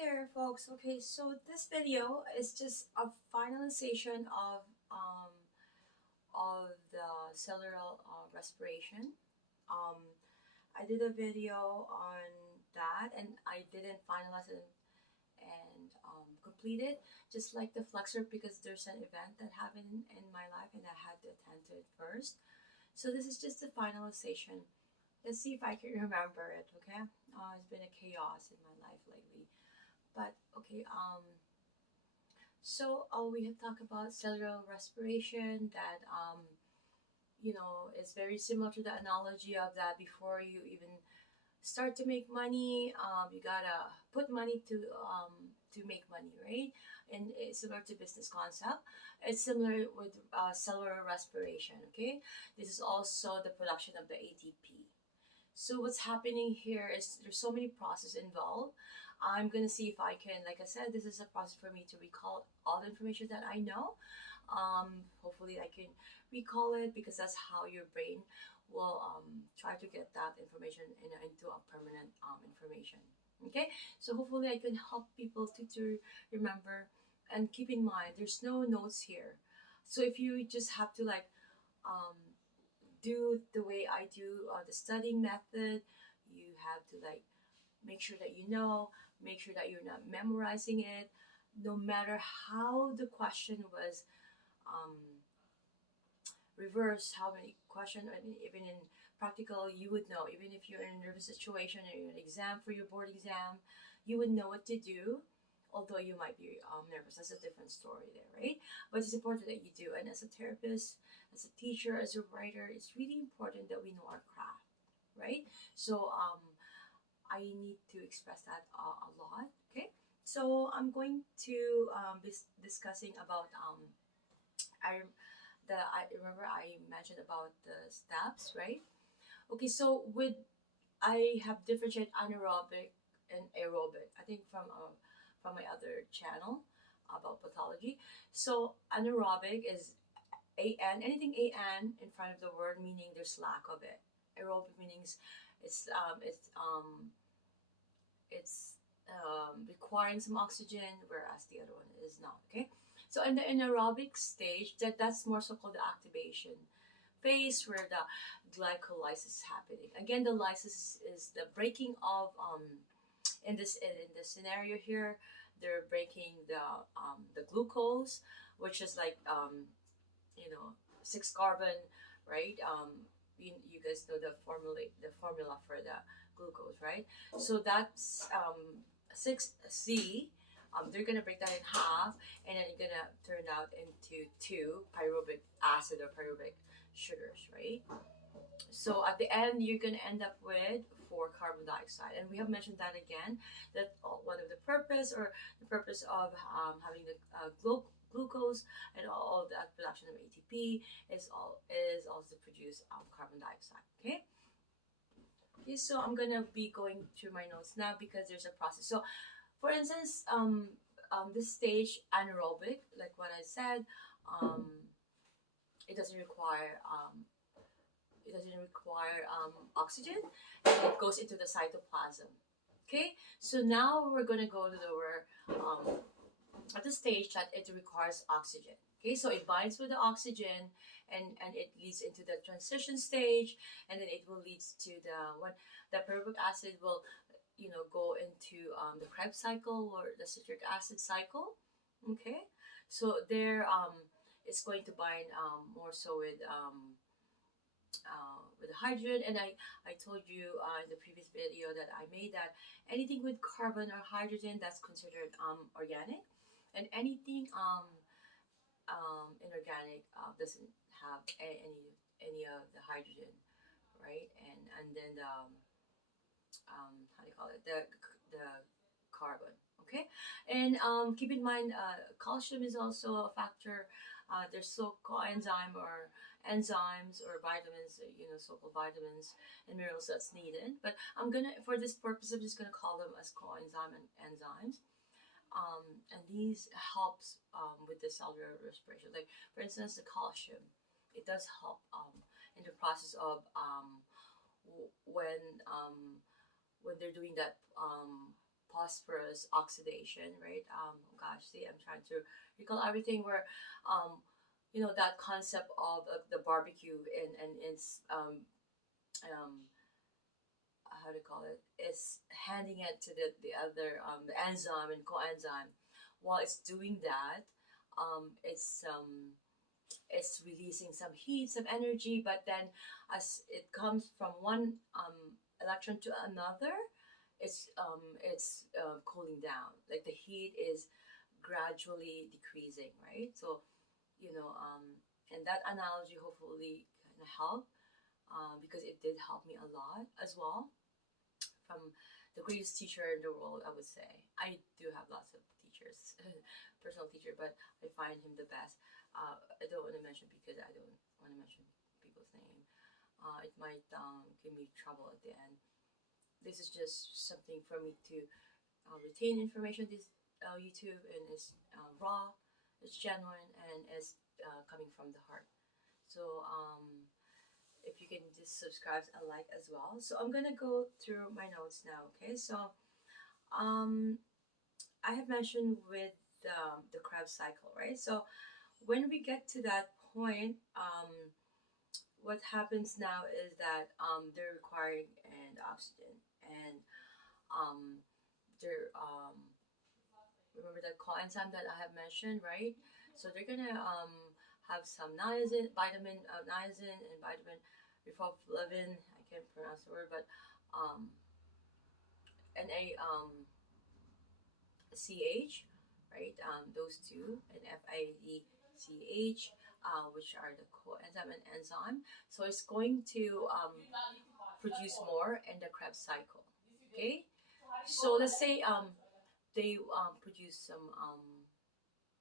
there, folks. Okay, so this video is just a finalization of the cellular respiration. Um, I did a video on that, and I didn't finalize it and complete it. Just like the flexor, because there's an event that happened in my life, and I had to attend to it first. So this is just the finalization. Let's see if I can remember it. Okay, it's been a chaos in my life lately. But okay, we have talked about cellular respiration that is very similar to the analogy of that before you even start to make money, you gotta put money to make money, right? And it's similar to business concept. It's similar with cellular respiration. Okay, this is also the production of the ATP. So what's happening here is there's so many processes involved. I'm gonna see if I can, like I said, this is a process for me to recall all the information that I know. Hopefully I can recall it because that's how your brain will try to get that information into a permanent information. Okay, so hopefully I can help people to remember and keep in mind there's no notes here. So if you just have to like um, do the way I do the studying method, you have to like make sure that you know, make sure that you're not memorizing it, no matter how the question was um, reversed, how many question, and even in practical, you would know. Even if you're in a nervous situation or you're in an exam for your board exam, you would know what to do. Although you might be nervous, that's a different story there, right? But it's important that you do. And as a therapist, as a teacher, as a writer, it's really important that we know our craft, right? So I need to express that a lot. Okay, so I'm going to be discussing about I I remember I mentioned about the steps, right? Okay, so with I have differentiated anaerobic and aerobic. I think from my other channel about pathology. So anaerobic is an, anything an in front of the word, meaning there's lack of it. Aerobic meanings it's requiring some oxygen, whereas the other one is not. Okay, so in the anaerobic stage, that's more so called the activation phase, where the glycolysis is happening. Again, the lysis is the breaking of in this scenario here, they're breaking the glucose, which is like you know 6 carbon, right? You guys know the formula for the glucose, right? So that's 6C. They're gonna break that in half, and then you're gonna turn out into two pyruvic acid or pyruvic sugars, right? So at the end, you're gonna end up with 4 carbon dioxide, and we have mentioned that again. That one of the purpose of having the glucose and all that production of ATP is also to produce carbon dioxide. Okay. Okay, so I'm gonna be going through my notes now because there's a process. So, for instance, this stage anaerobic, like what I said, um, it doesn't require oxygen, and it goes into the cytoplasm. Okay, so now we're gonna go to at the stage that it requires oxygen. Okay, so it binds with the oxygen, and it leads into the transition stage, and then it will lead to the pyruvic acid will go into the Krebs cycle or the citric acid cycle. Okay, so there it's going to bind more so with hydrogen. And I told you in the previous video that I made that anything with carbon or hydrogen, that's considered organic, and anything inorganic doesn't have any of the hydrogen, right? And then how do you call it, the carbon. Okay, and keep in mind calcium is also a factor. There's so-called enzymes or vitamins, so-called vitamins and minerals that's needed. But for this purpose, I'm just gonna call them as coenzyme and enzymes. And these helps with the cellular respiration. Like for instance, the calcium, it does help in the process of when they're doing that phosphorus oxidation, right? Gosh, see, I'm trying to recall everything where, that concept of the barbecue and it's how to call it, is handing it to the other the enzyme and coenzyme. While it's doing that, it's releasing some heat, some energy, but then as it comes from one electron to another, it's cooling down. Like the heat is gradually decreasing, right? So and that analogy hopefully kind of help, because it did help me a lot as well. From the greatest teacher in the world, I would say. I do have lots of teachers, personal teacher, but I find him the best. I don't want to mention because I don't want to mention people's name. It might give me trouble at the end. This is just something for me to retain information. This YouTube, and it's raw, it's genuine, and it's coming from the heart. So if you can just subscribe and like as well. So I'm gonna go through my notes now. Okay, so I have mentioned with the Krebs cycle, right? So when we get to that point, what happens now is that they're requiring and oxygen, and they're remember that coenzyme that I have mentioned, right? So they're gonna have some niacin, vitamin niacin, and vitamin riboflavin. I can't pronounce the word, but and a CH, right? Those two, and FADCH, which are the coenzyme and enzyme. So it's going to produce more in the Krebs cycle. Okay, so let's say they produce some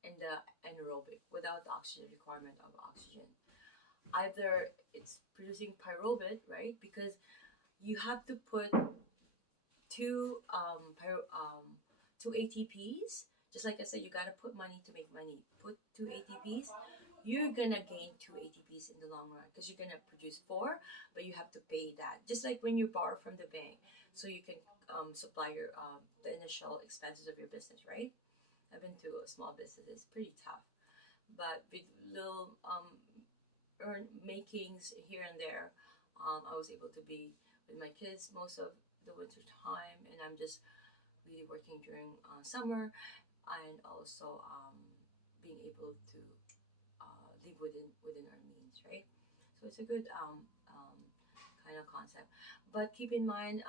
in the anaerobic without the oxygen requirement of oxygen. Either it's producing pyruvate, right? Because you have to put two two ATPs. Just like I said, you gotta put money to make money. Put two ATPs, you're gonna gain two ATPs in the long run because you're gonna produce four, but you have to pay that. Just like when you borrow from the bank, so you can supply your the initial expenses of your business, right? I've been to a small business; it's pretty tough, but with little earn makings here and there, I was able to be with my kids most of the winter time, and I'm just really working during summer, and also being able to live within our means, right? So it's a good kind of concept. But keep in mind,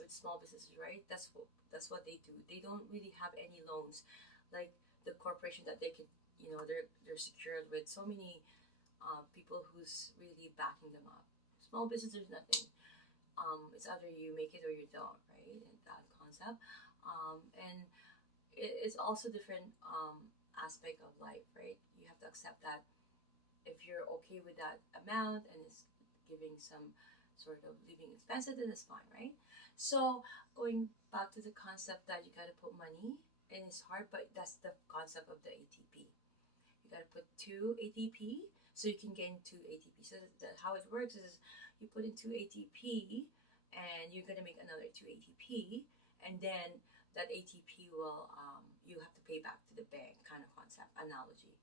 with small businesses, right? That's what they do. They don't really have any loans, like the corporation that they can, they're secured with so many people who's really backing them up. Small business, there's nothing. It's either you make it or you don't, right? And that concept, and it's also different aspect of life, right? You have to accept that if you're okay with that amount and it's giving some sort of living expenses, then it's fine, right? So going back to the concept that you gotta put money, and it's hard, but that's the concept of the ATP. You gotta put two ATP so you can gain two ATP. So how it works is you put in two ATP and you're gonna make another two ATP, and then that ATP will you have to pay back to the bank, kind of concept analogy,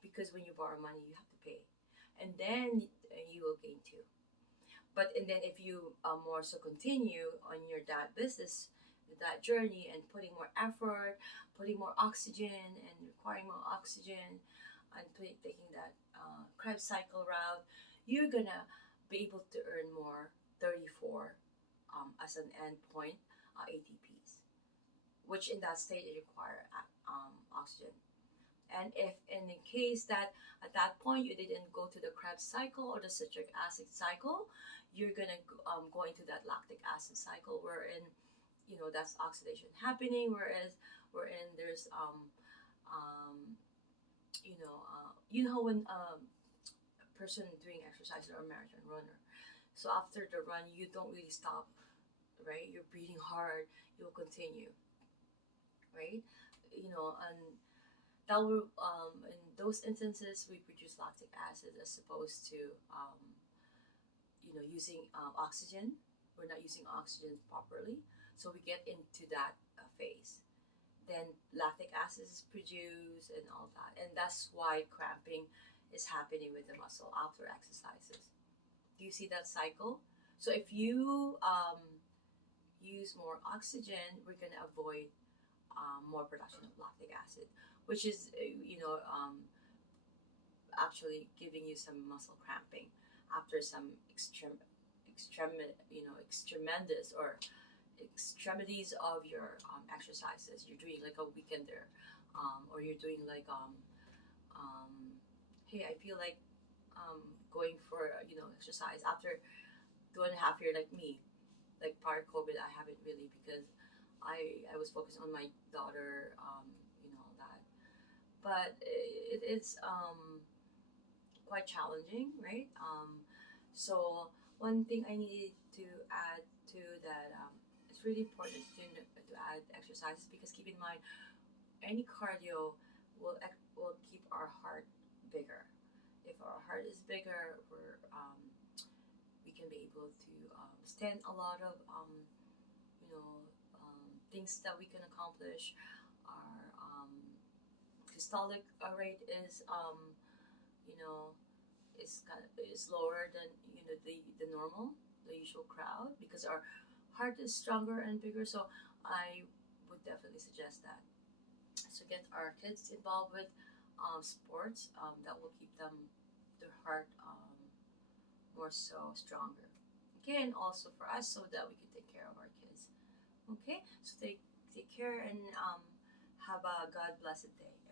because when you borrow money you have to pay, and then you will gain two. But and then if you more so continue on your that business, that journey, and putting more effort, putting more oxygen and requiring more oxygen, and taking that Krebs cycle route, you're gonna be able to earn more 34 as an endpoint ATPs, which in that state it require oxygen. And if in the case that at that point you didn't go to the Krebs cycle or the citric acid cycle, you're gonna go into that lactic acid cycle, wherein that's oxidation happening. Wherein there's when a person doing exercise or a marathon runner, so after the run you don't really stop, right? You're breathing hard, you'll continue, right? And that will in those instances we produce lactic acid as opposed to using oxygen. We're not using oxygen properly, So we get into that phase. Then lactic acid is produced and all that. And that's why cramping is happening with the muscle after exercises. Do you see that cycle? So if you use more oxygen, we're going to avoid more production of lactic acid, which is, actually giving you some muscle cramping after some extremendous or extremities of your exercises. You're doing like a weekender, or you're doing like hey, I feel like going for exercise after 2.5 years, like me, like prior COVID, I haven't really, because I was focused on my daughter, that. But it's quite challenging, right? So one thing I needed to add to that, it's really important to add exercises, because keep in mind, any cardio will keep our heart bigger. If our heart is bigger, we can be able to stand a lot of you know things that we can accomplish. Our systolic rate is you know is lower than the normal, the usual crowd, because our heart is stronger and bigger. So I would definitely suggest that. So get our kids involved with sports that will keep their heart more so stronger. Okay, and also for us, so that we can take care of our kids. Okay, so take care, and have a God blessed day.